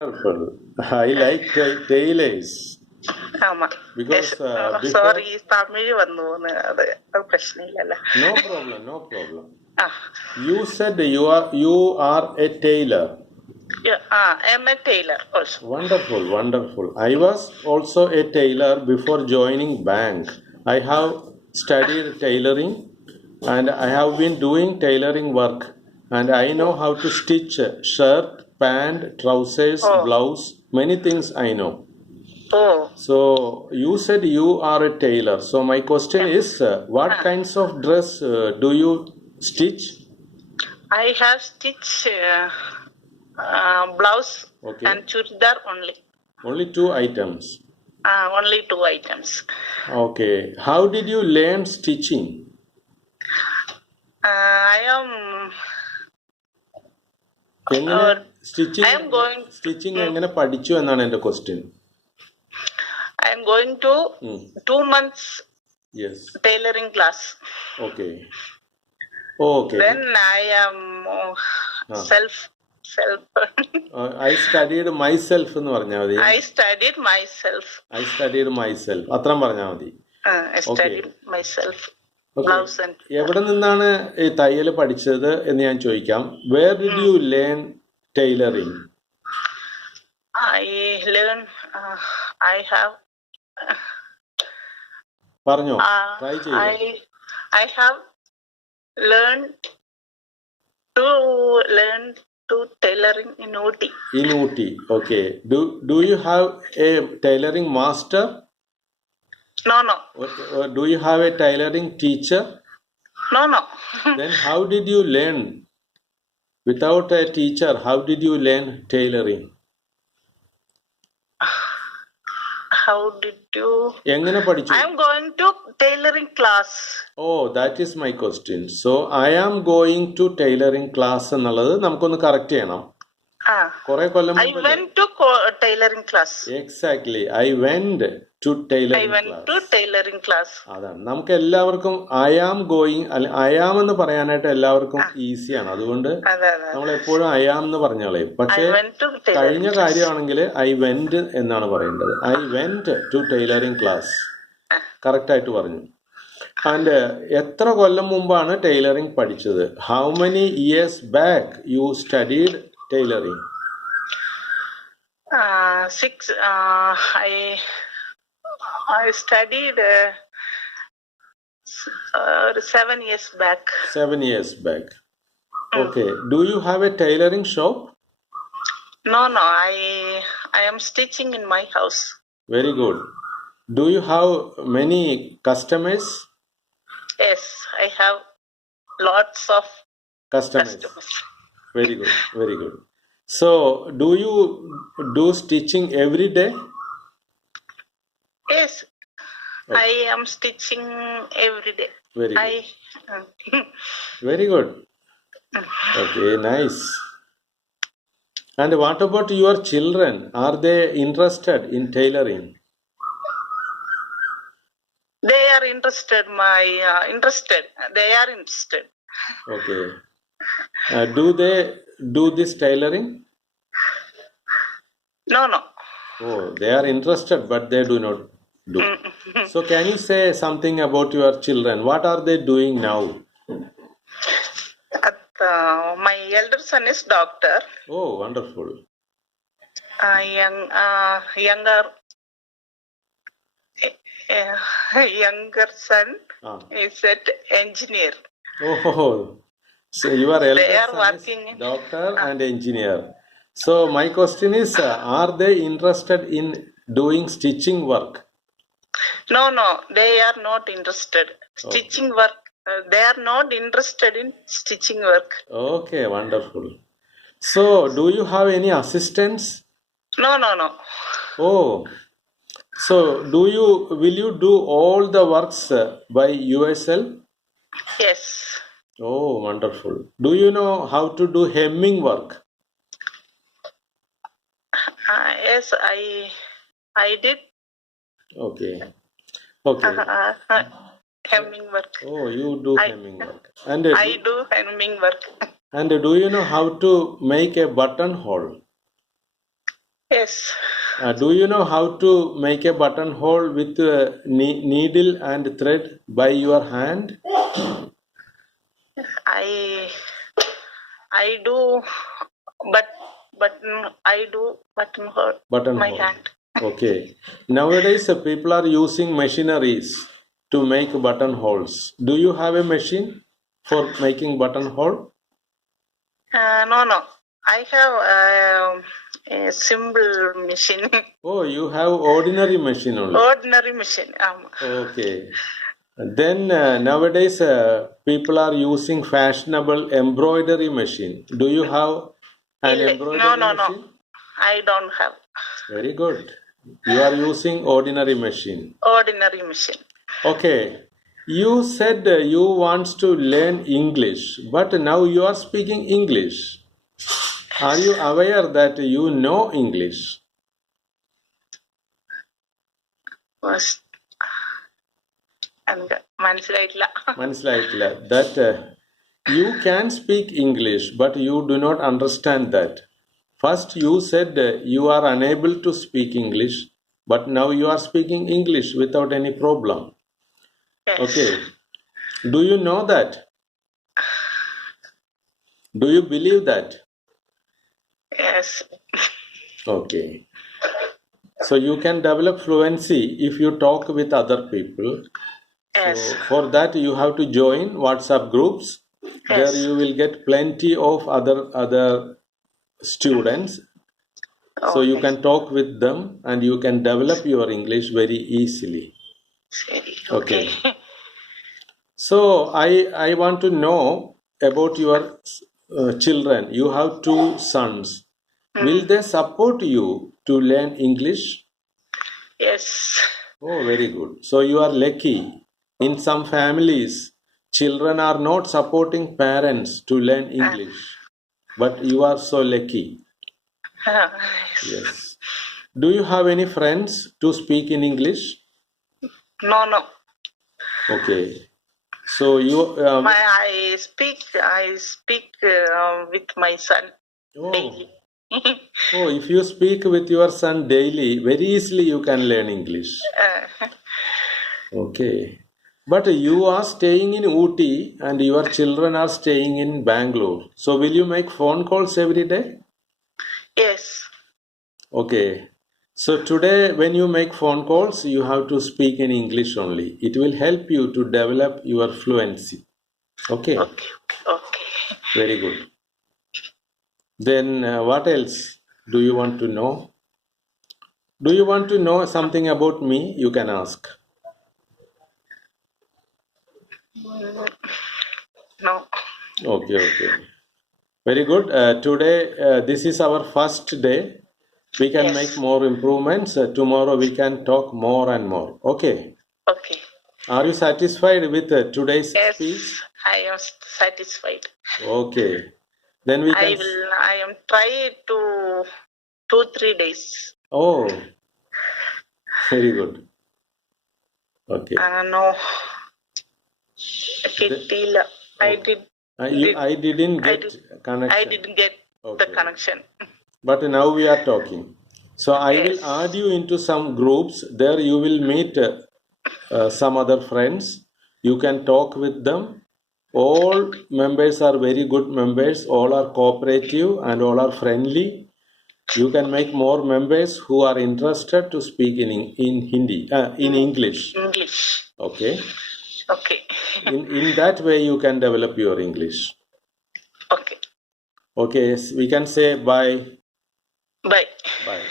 Wonderful. I like tailors ஆமா because before. Sorry Tamil வந்து அது பிரச்சனை No problem, no problem. Ah. You said you are a tailor. Yeah, I am a tailor also. Wonderful, wonderful. I was also a tailor before joining bank. I have studied tailoring and I have been doing tailoring work and I know how to stitch shirt, pant, trousers, blouse, many things I know. Oh. So you said you are a tailor. So my question is, what kinds of dress do you stitch? I have stitched blouse and churidar only. Only 2 items. Only 2 items. Okay. How did you learn stitching? I am. Stitching എങ്ങനെ പഠിച്ചു എന്നാണ് എൻ്റെ question. I am going to 2 months tailoring class. Okay. Then I am self. I studied myself എന്ന് പറഞ്ഞാൽ മതി. I studied myself. അത്രയും പറഞ്ഞാൽ മതി. I studied myself. എവിടെ നിന്നാണ് ഈ തയ്യൽ പഠിച്ചത് എന്ന് ഞാൻ ചോദിക്കാം. Where did you learn tailoring? I have. പറഞ്ഞോ. Try ചെയ്യൂ. I have learned to tailoring in Ooty. In Ooty, okay. Do you have a tailoring master? No. Okay. Or do you have a tailoring teacher? No. Then how did you learn? Without a teacher, how did you learn tailoring? How did you? എങ്ങനെ പഠിച്ചു? I am going to tailoring class. Oh, that is my question. So I am going to tailoring class എന്നുള്ളത് നമുക്കൊന്ന് correct ചെയ്യണം. കുറെ കൊല്ലം I went to tailoring class. Exactly. I went to tailoring class. അതാണ് നമുക്ക് എല്ലാവർക്കും I am going I am എന്ന് പറയാനായിട്ട് എല്ലാവർക്കും ഈസിയാണ്. അതുകൊണ്ട് നമ്മൾ എപ്പോഴും I am എന്ന് പറഞ്ഞോളയും. പക്ഷേ കഴിഞ്ഞ കാര്യമാണെങ്കിൽ I went എന്നാണ് പറയേണ്ടത്. I went to tailoring class. Correct ആയിട്ട് പറഞ്ഞു. ആൻഡ് എത്ര കൊല്ലം മുമ്പാണ് ടൈലറിംഗ് പഠിച്ചത്? How many years back you studied tailoring? 6. I studied 7 years back. 7 years back. Okay. Do you have a tailoring shop? No. I am stitching in my house. Very good. Do you have many customers? Yes, I have lots of customers. Very good. Very good. So, do you do stitching every day? Yes, okay. I am stitching every day. Very good. Very good. Okay, nice. And what about your children? Are they interested in tailoring? They are interested. They are interested. Okay. Do they do this tailoring? No. Oh, they are interested, but they do not do. So, can you say something about your children? What are they doing now? My elder son is doctor. Oh, wonderful. Younger son is an engineer. Oh, so your elder they are son working is doctor and engineer. So my question is, are they interested in doing stitching work? No, they are not interested. Stitching work. They are not interested in stitching work. Okay, wonderful. So, do you have any assistants? No. Oh, so will you do all the works by yourself? Yes. Oh, wonderful. Do you know how to do hemming work? Yes, I did. Okay. Hemming work. Oh, you do hemming work. And I do hemming work. And do you know how to make a buttonhole? Yes. Do you know how to make a buttonhole with needle and thread by your hand? I do, but I do buttonhole my Buttonhole. hand. Okay. Nowadays, people are using machineries to make buttonholes. Do you have a machine for making buttonhole? No. I have a simple machine. Oh, you have ordinary machine only. Ordinary machine. Okay. Then nowadays people are using fashionable embroidery machine. Do you have an embroidery No. machine? I don't have Very good. You are using ordinary machine. ordinary machine. Okay. You said you want to learn English, but now you are speaking English. Are you aware that you know English? Was മനസ്സിലായിട്ടില്ല. മനസ്സിലായിട്ടില്ല. That you can speak English, but you do not understand that. First, you said you are unable to speak English, but now you are speaking English without any problem. Yes. Okay. Do you know that? Do you believe that? Yes. Okay. So you can develop fluency if you talk with other people. Yes. So for that you have to join WhatsApp groups. There Yes. you will get plenty of other students. So you Okay. can talk with them and you can develop your English very easily. Okay. So I want to know about your children. You have 2 sons. Will they support you to learn English? Yes. Oh, very good. So you are lucky. In some families, children are not supporting parents to learn English. But you are so lucky. Yes. Do you have any friends to speak in English? No. Okay. So you I speak with my son daily. oh, if you speak with your son daily, very easily you can learn English. Okay. But you are staying in Ooty and your children are staying in Bangalore. So will you make phone calls every day? Yes. Okay. So today when you make phone calls, you have to speak in English only. It will help you to develop your fluency. Okay. Okay. Very good. Then what else do you want to know? Do you want to know something about me? You can ask. No. Okay. Very good. Today, this is our first day. We can Yes. make more improvements. Tomorrow we can talk more and more. Okay. Okay. Are you satisfied with today's Yes, speech? I am satisfied. Okay. Then we can. I am trying to 2-3 days. Oh, very good. Okay. No. കിട്ടിയില്ല. I didn't get connection. I didn't get the connection. But now we are talking. So I will add you into some groups. There you will meet some other friends. You can talk with them. All members are very good members. All are cooperative and all are friendly. You can make more members who are interested to speak in Hindi, in English. Okay. In that way you can develop your English. Okay. Okay. We can say bye. Bye.